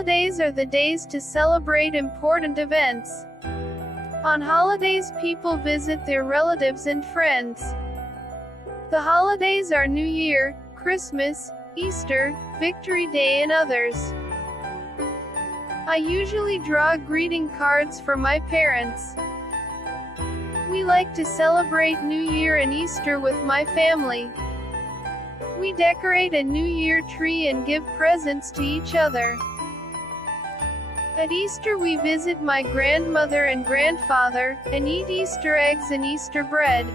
Holidays are the days to celebrate important events. On holidays, people visit their relatives and friends. The holidays are New Year, Christmas, Easter, Victory Day and others. I usually draw greeting cards for my parents. We like to celebrate New Year and Easter with my family. We decorate a New Year tree and give presents to each other. At Easter we visit my grandmother and grandfather, and eat Easter eggs and Easter bread.